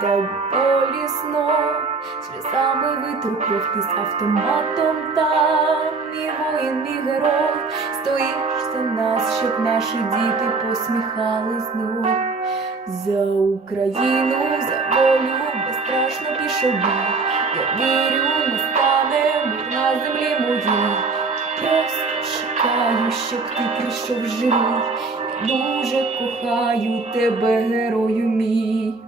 так болісно, сльозами витру кров з автоматом там, мій воїн, мій герой, стоїш за нас, щоб наші діти посміхались знов. За Україну, за волю безстрашно пішов бій. Я вірю, настане мир на землі моїй. Просто чекаю, щоб ти прийшов живий. Дуже кохаю тебе, герою мій.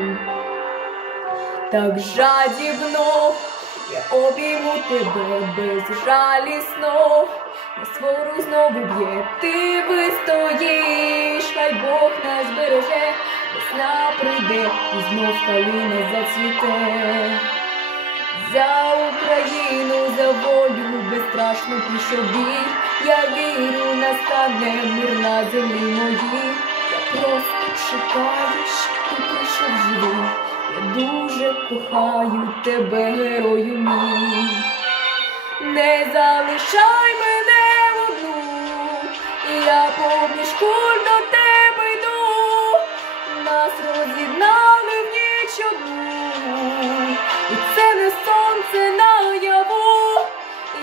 Так жадібно я обійму тебе безжалісно, на свору знову б'є, ти вистоїш, хай Бог нас береже, весна прийде і знов калина зацвіте. За Україну, за волю безстрашно пішов бій, я вірю, настане мир на землі моїй. Я просто чекаю, щоб ти прийшов живий. Дуже кохаю тебе, герою мій. Не залишай мене одну, я поміж куль до тебе йду, нас роз'єднали в ніч одну, і це не сонце наяву,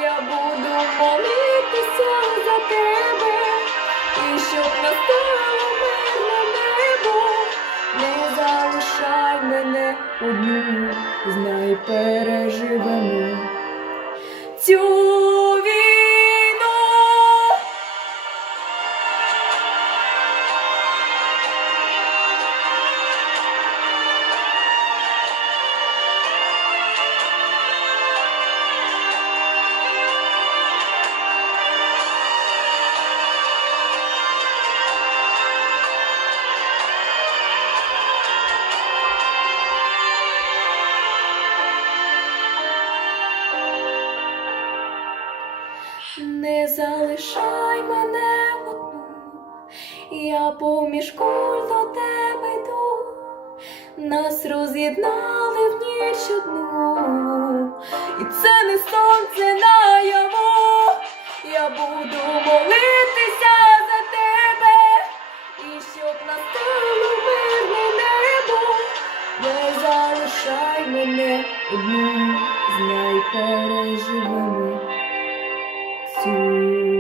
я буду молитися за тебе, і щоб настало одну, знай переживемо цю Не залишай мене одну, я поміж куль до тебе йду, нас роз'єднали в ніч одну, і це не сонце наяву, я буду молитися за тебе, і щоб настало мирне небо, не залишай мене одну, знай переживемо цю війну.